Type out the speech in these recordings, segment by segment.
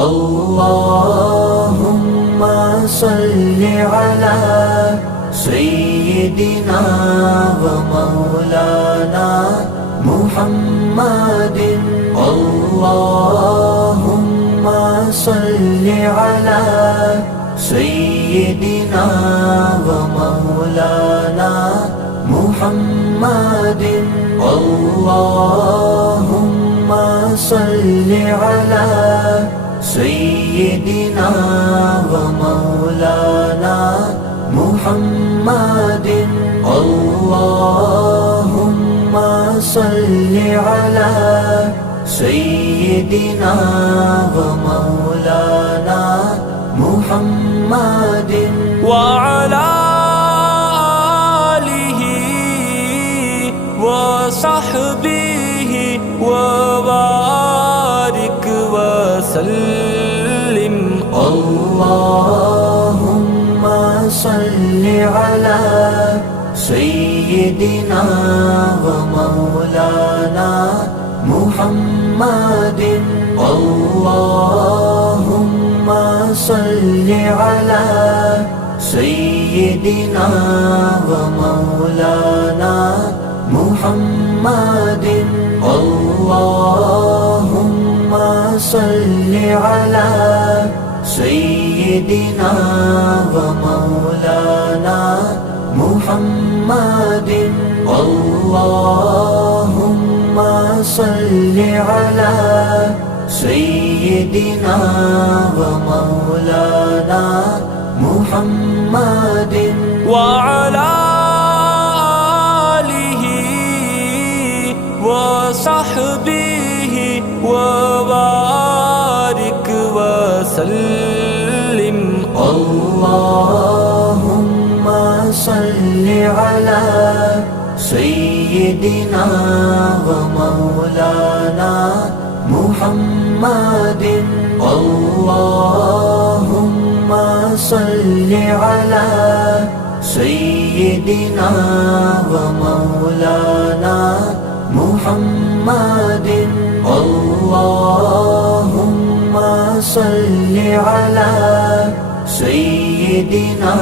اللهم صل على سيدنا ومولانا محمد اللهم صل على سيدنا ومولانا محمد اللهم صل على سيدنا ومولانا محمد اللهم صل على سيدنا ومولانا محمد وعلى آله وصحبه وبارك وسلم اللهم صل على سيدنا ومولانا محمد اللهم صل على سيدنا ومولانا محمد اللهم صل على سيدنا ومولانا محمد اللهم صل على سيدنا ومولانا محمد وعلى آله وصحبه وبارك وسلم اللهم صل على سيدنا ومولانا محمد اللهم صل على سيدنا ومولانا محمد اللهم صل على سيدنا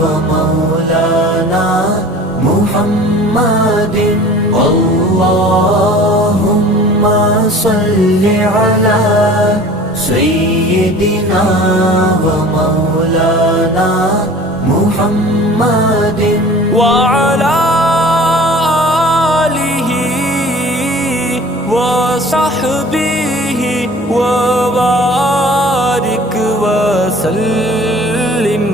ومولانا محمد اللهم صل على سيدنا ومولانا محمد وعلى آله وصحبه وبارك وسلم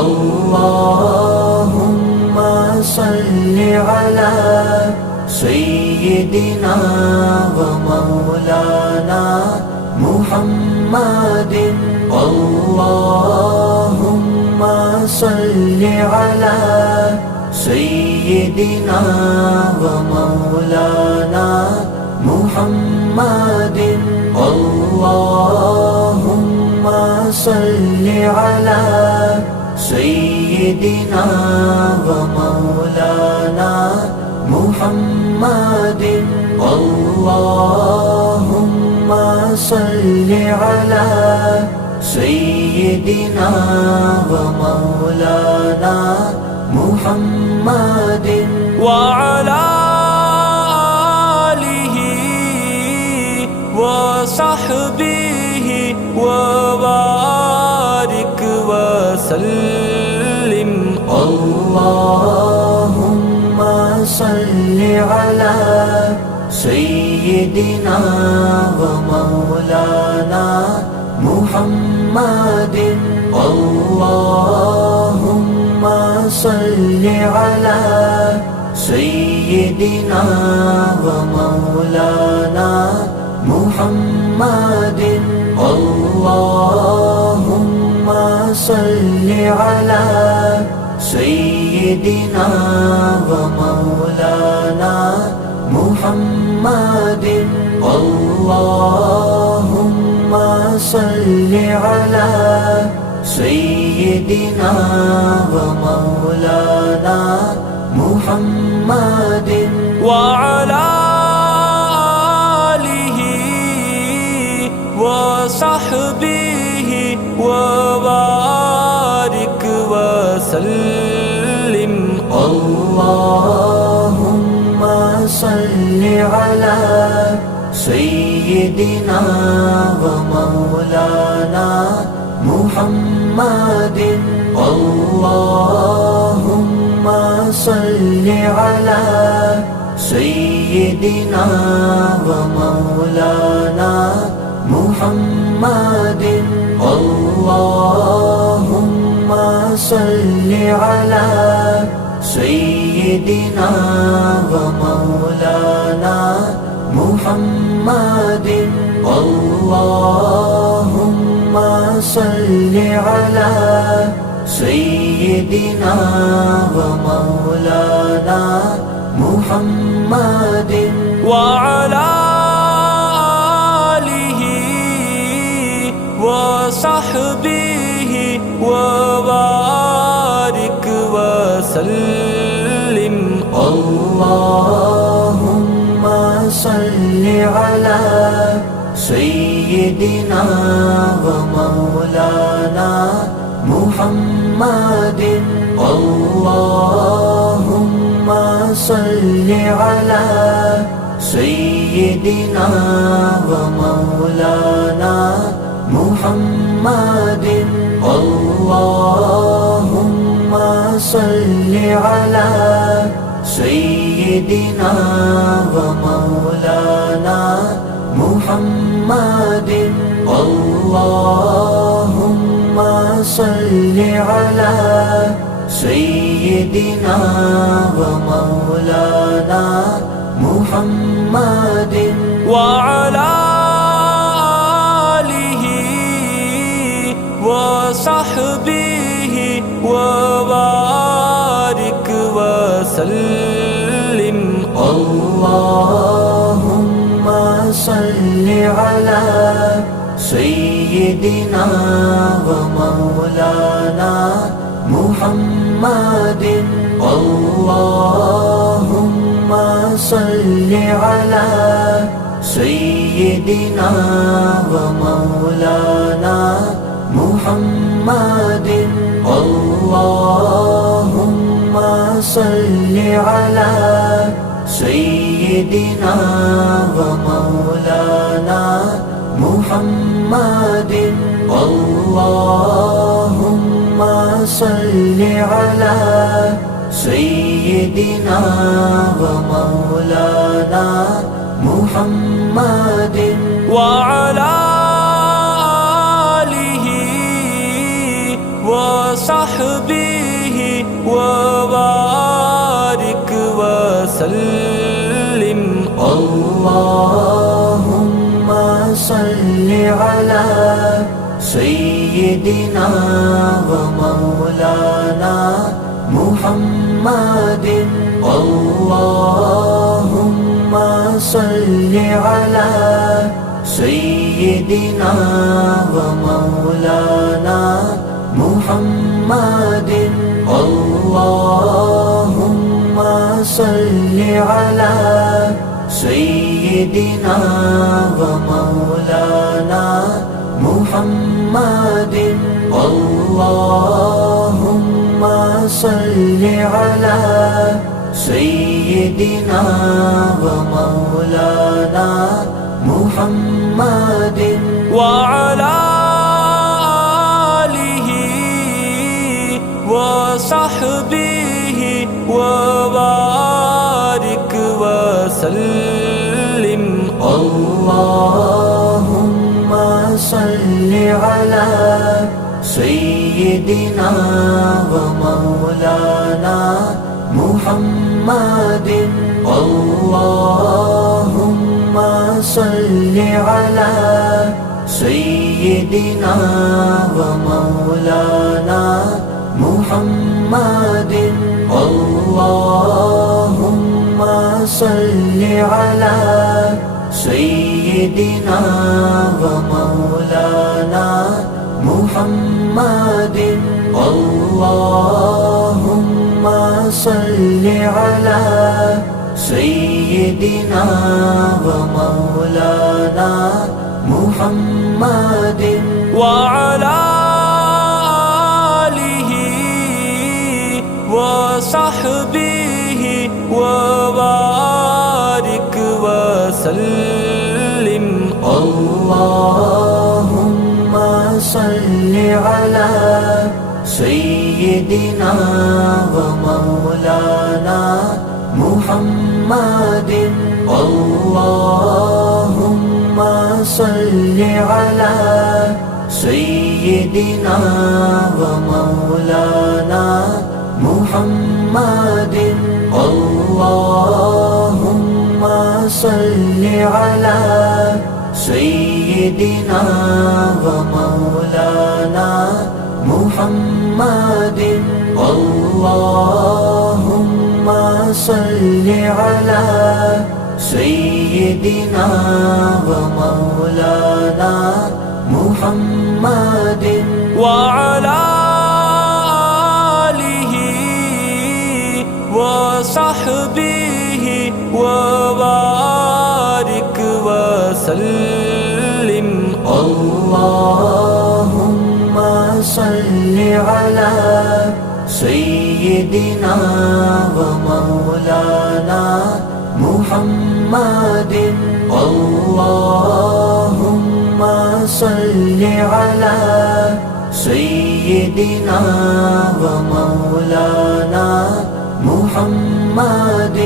اللهم صل على سيدنا ومولانا محمد اللهم صل على سيدنا ومولانا محمد اللهم صل على سيدنا ومولانا محمد اللهم صل على سيدنا ومولانا محمد وعلى آله وصحبه وبارك وسلم اللهم صل على سيدنا ومولانا محمد اللهم صل على سيدنا ومولانا محمد اللهم صل على سيدنا ومولانا محمد اللهم صل على سيدنا ومولانا محمد وعلى آله وصحبه وبارك وسلم. اللهم صل على سيدنا ومولانا محمد. اللهم صل على سيدنا ومولانا محمد. اللهم صل على سيدنا ومولانا محمد. اللهم صل على سيدنا ومولانا محمد وعلى آله وصحبه وبارك وسلم. اللهم صل على سيدنا ومولانا محمد. اللهم صل على سيدنا ومولانا محمد. اللهم صل على سيدنا ومولانا محمد. اللهم صل على سيدنا ومولانا محمد وعلى آله وصحبه وبارك وسلم. اللهم صل على سيدنا ومولانا محمد. اللهم صل على سيدنا ومولانا محمد. اللهم صل على سيدنا ومولانا محمد. اللهم صل على سيدنا ومولانا محمد وعلى آله وصحبه وبارك وسلم. اللهم صل على سيدنا ومولانا محمد. اللهم صل على سيدنا ومولانا محمد. اللهم صل على سيدنا ومولانا محمد. اللهم صل على سيدنا ومولانا محمد وعلى آله وصحبه وبارك وسلم. اللهم صل على سيدنا ومولانا محمد. اللهم صل على سيدنا ومولانا محمد. اللهم صل على سيدنا ومولانا محمد. اللهم صل على سيدنا ومولانا محمد وعلى صل على سيدنا ومولانا محمد اللهم صل على سيدنا ومولانا محمد اللهم صل على سيدنا ومولانا محمد اللهم صل على سيدنا ومولانا محمد وعلى آله وصحبه وبارك وسلم اللهم صل على سيدنا ومولانا محمد اللهم صل على سيدنا ومولانا محمد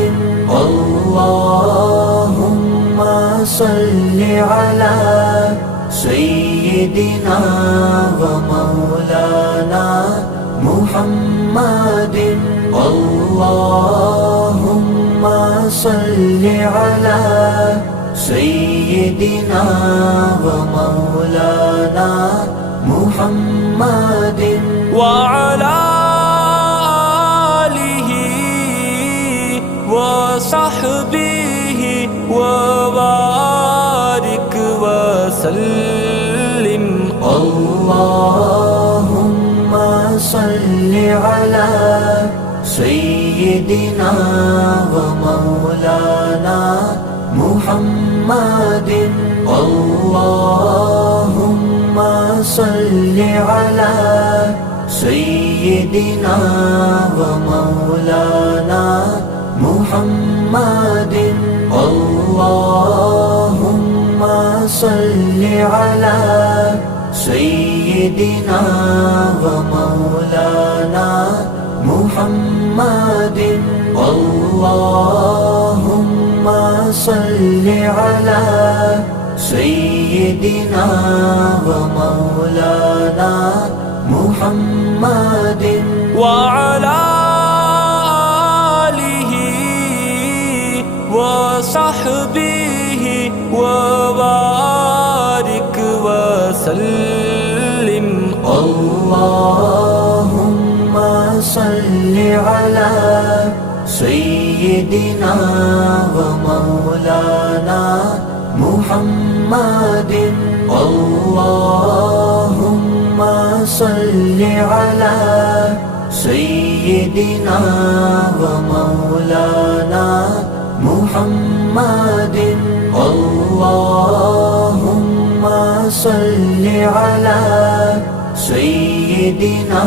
اللهم صل على سيدنا ومولانا محمد اللهم صل على سيدنا ومولانا محمد وعلى آله وصحبه وبارك وسلم اللهم صل على سيدنا ومولانا محمد اللهم صل على سيدنا ومولانا محمد اللهم صل على سيدنا ومولانا محمد اللهم صل على سيدنا ومولانا محمد وعلى آله وصحبه وبارك وسلم اللهم صل على سيدنا ومولانا محمد اللهم صل على سيدنا ومولانا محمد اللهم صل على سيدنا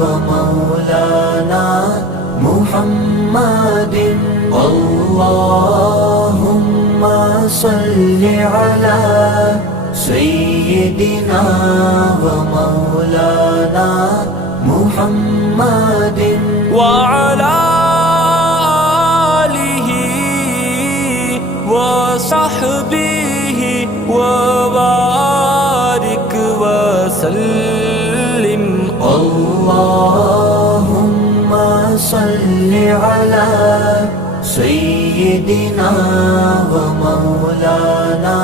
ومولانا محمد اللهم صل على سيدنا ومولانا محمد وعلى آله وصحبه وبارك وسلم اللهم صل على سيدنا ومولانا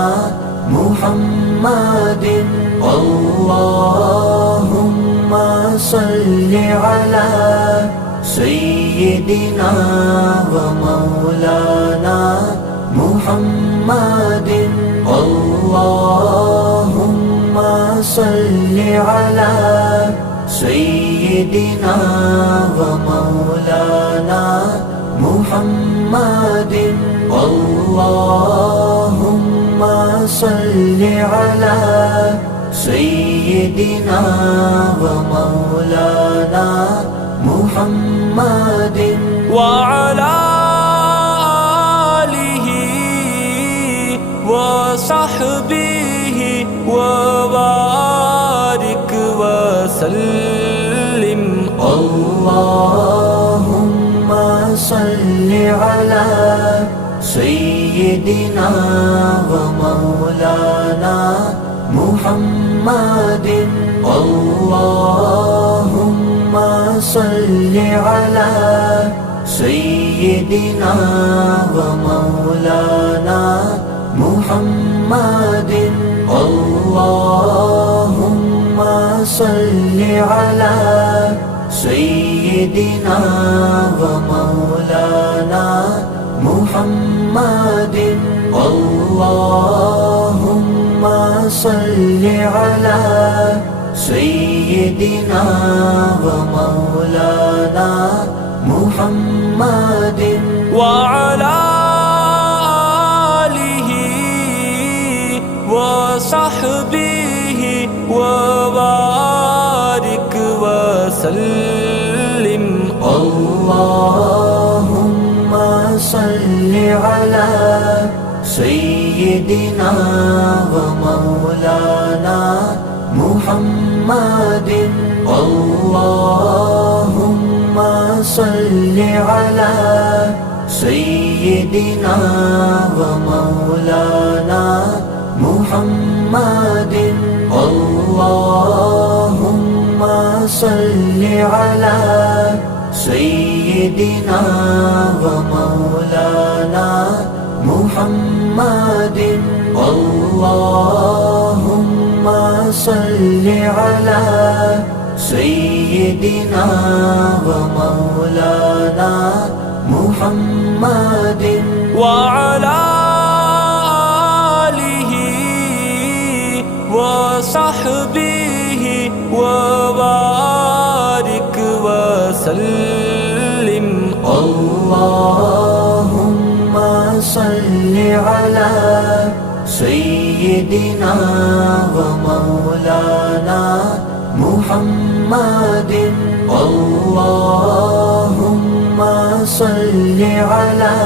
محمد اللهم صل على سيدنا ومولانا محمد اللهم صل على سيدنا ومولانا محمد اللهم صل على سيدنا ومولانا محمد وعلى آله وصحبه وبارك اللهم صل على سيدنا ومولانا محمد اللهم صل على سيدنا ومولانا محمد اللهم صل على سيدنا ومولانا محمد اللهم صل على سيدنا ومولانا محمد وعلى آله وصحبه وبارك وسلم اللهم صل على سيدنا ومولانا محمد اللهم صل على سيدنا ومولانا محمد اللهم صل على سيدنا ومولانا محمد اللهم صل على سيدنا ومولانا محمد وعلى آله وصحبه وبارك وسلم اللهم صل على سيدنا ومولانا محمد اللهم صل على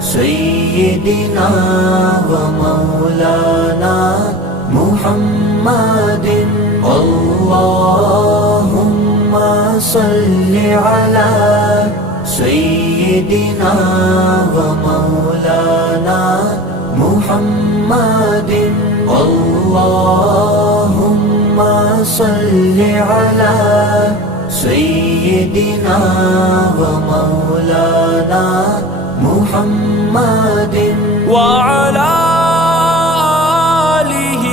سيدنا ومولانا محمد اللهم صل على سيدنا ومولانا محمد اللهم صل على سيدنا ومولانا محمد وعلى آله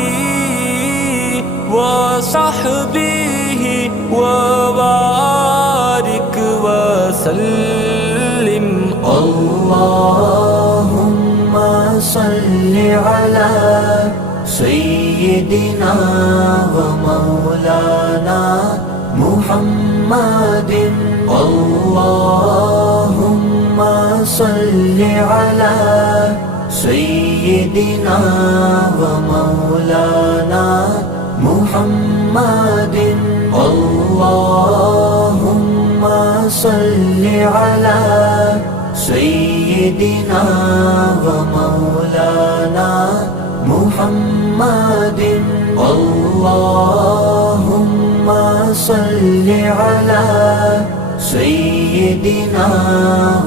وصحبه وبارك وسلم اللهم صل على سيدنا ومولانا محمد اللهم صل على سيدنا ومولانا محمد اللهم صل على سيدنا ومولانا محمد اللهم صل على سيدنا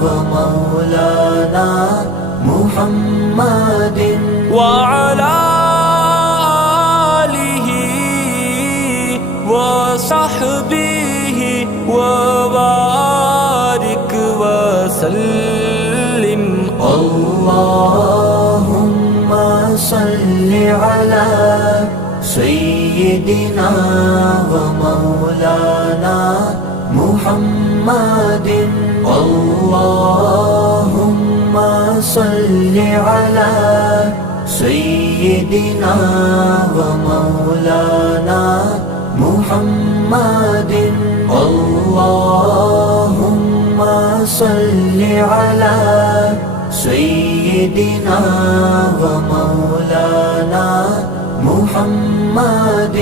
ومولانا محمد وعلى آله وصحبه وبارك وسلم اللهم صل على سيدنا ومولانا محمد اللهم صل على سيدنا ومولانا محمد اللهم صل على سيدنا ومولانا محمد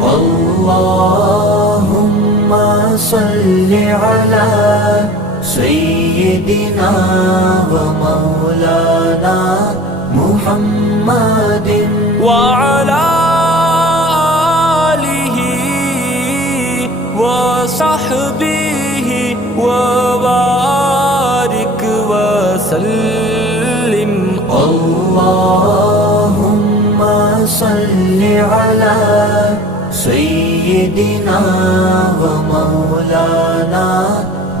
اللهم صل على سيدنا ومولانا محمد وعلى آله وصحبه وسلم. اللهم صل على سيدنا ومولانا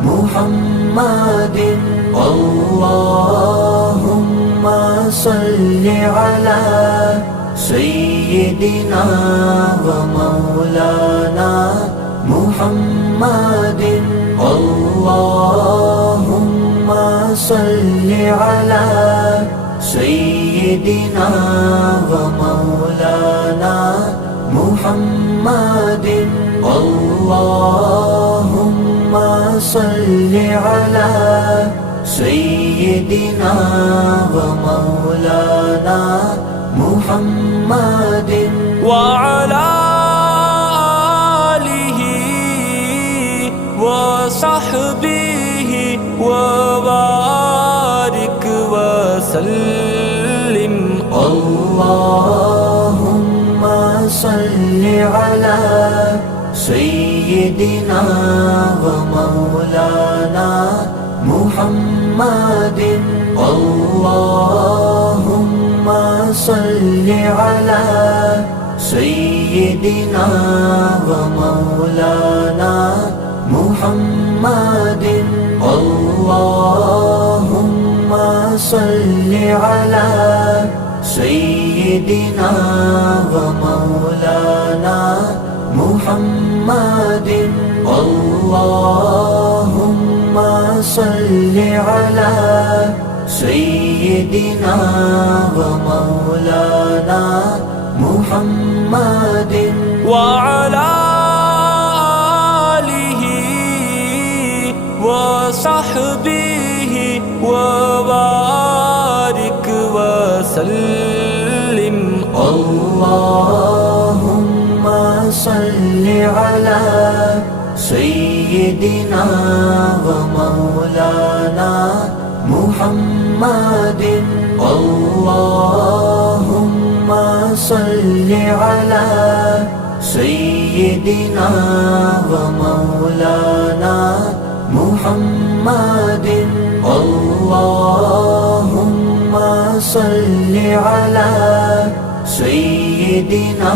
محمد. اللهم صل على سيدنا ومولانا محمد. اللهم صل على سيدنا ومولانا محمد. اللهم صل على سيدنا ومولانا محمد وعلى آله وصحبه وبارك وسلم. اللهم صل على سيدنا ومولانا محمد. اللهم صل على سيدنا ومولانا محمد. اللهم صل على سيدنا ومولانا محمد. اللهم صل على سيدنا ومولانا محمد وعلى آله وصحبه وبارك وسلم. اللهم صل على سيدنا ومولانا محمد. اللهم صل على سيدنا ومولانا محمد. اللهم صل على سيدنا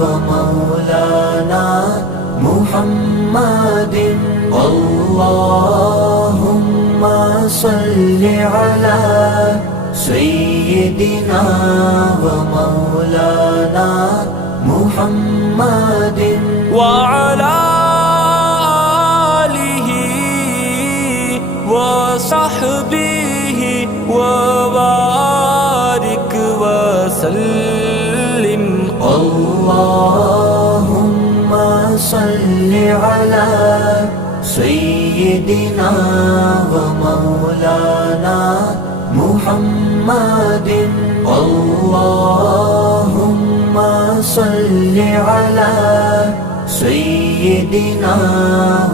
ومولانا محمد. اللهم صل على سيدنا ومولانا محمد وعلى آله وصحبه وبارك وسلم. اللهم صل على سيدنا ومولانا محمد. اللهم صل على سيدنا ومولانا محمد. اللهم صل على سيدنا ومولانا محمد. اللهم صل على سيدنا ومولانا محمد. محمد. وعلى آله وصحبه وبارك وسلم. اللهم صل على سيدنا ومولانا محمد. اللهم صل على سيدنا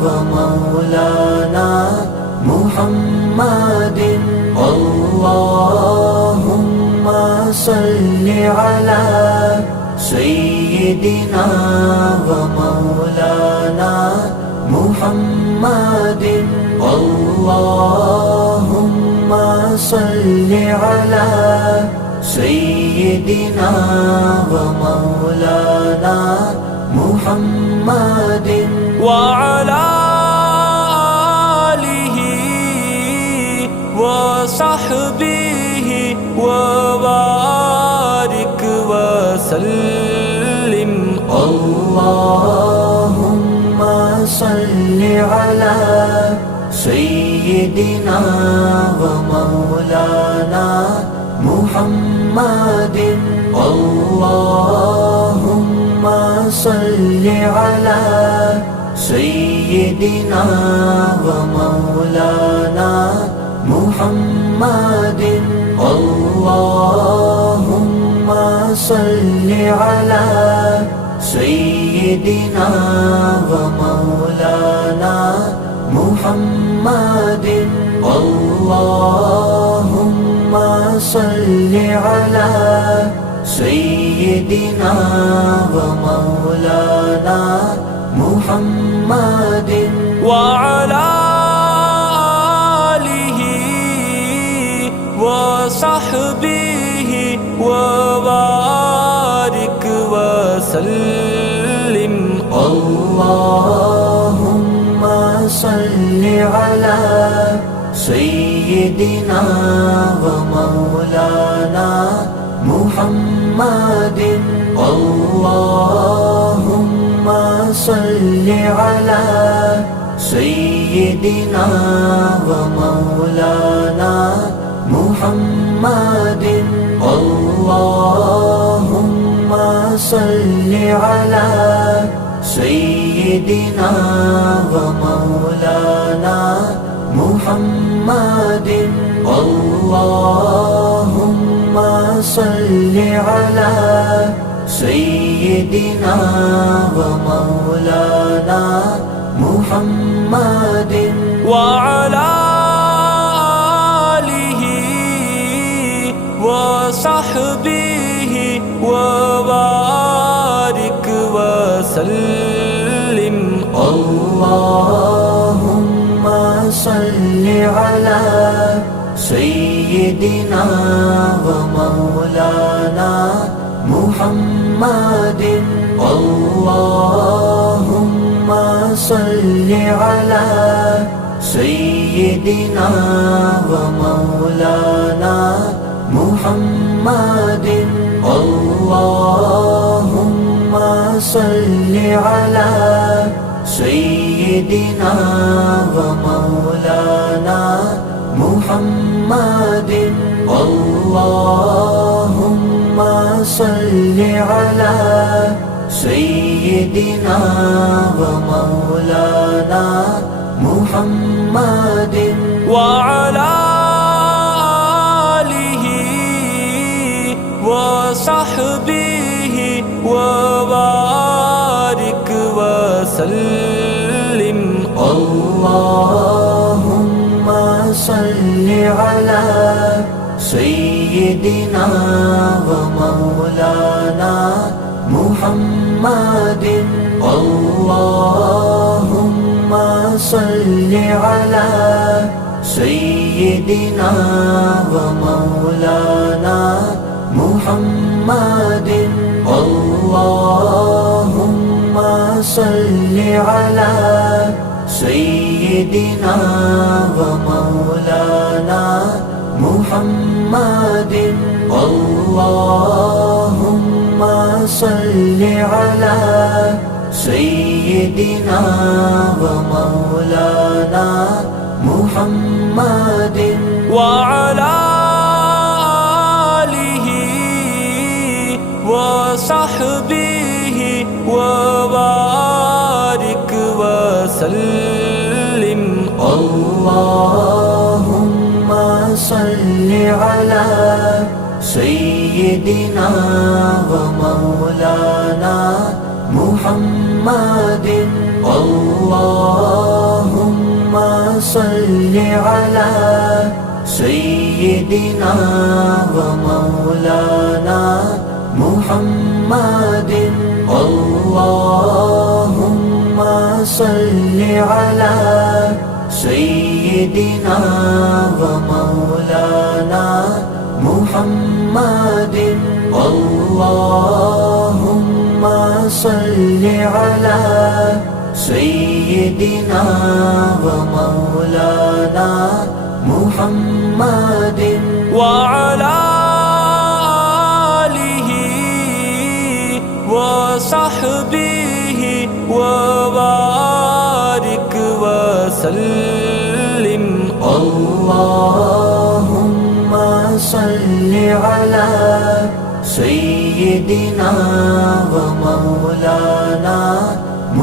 ومولانا محمد. اللهم صل على سيدنا ومولانا محمد. اللهم صل على سيدنا ومولانا محمد. اللهم صل على سيدنا ومولانا محمد. وصحبه وبارك وسلم. اللهم صل على سيدنا ومولانا محمد. اللهم صل على سيدنا ومولانا محمد. اللهم صل على سيدنا ومولانا محمد. اللهم صل على سيدنا ومولانا محمد. وعلى آله وسلم اللهم صل على سيدنا ومولانا محمد اللهم صل على سيدنا ومولانا محمد اللهم صل على سيدنا ومولانا محمد اللهم صل على سيدنا ومولانا محمد وعلى آله وصحبه وبارك وسلم اللهم صل على سيدنا ومولانا محمد اللهم صل على سيدنا ومولانا محمد اللهم صل على سيدنا ومولانا محمد اللهم صل على سيدنا ومولانا محمد وعلى آله وصحبه وبارك وسلم اللهم صل على سيدنا ومولانا محمد اللهم صل على سيدنا ومولانا محمد اللهم صل على سيدنا ومولانا محمد اللهم صل على سيدنا ومولانا محمد وعلى آله وصحبه وبارك وسلم اللهم صل على سيدنا ومولانا محمد اللهم صل على سيدنا ومولانا محمد اللهم صل على سيدنا ومولانا محمد اللهم صل على سيدنا ومولانا محمد وعلى آله وصحبه وبارك وسلم اللهم صل على سيدنا ومولانا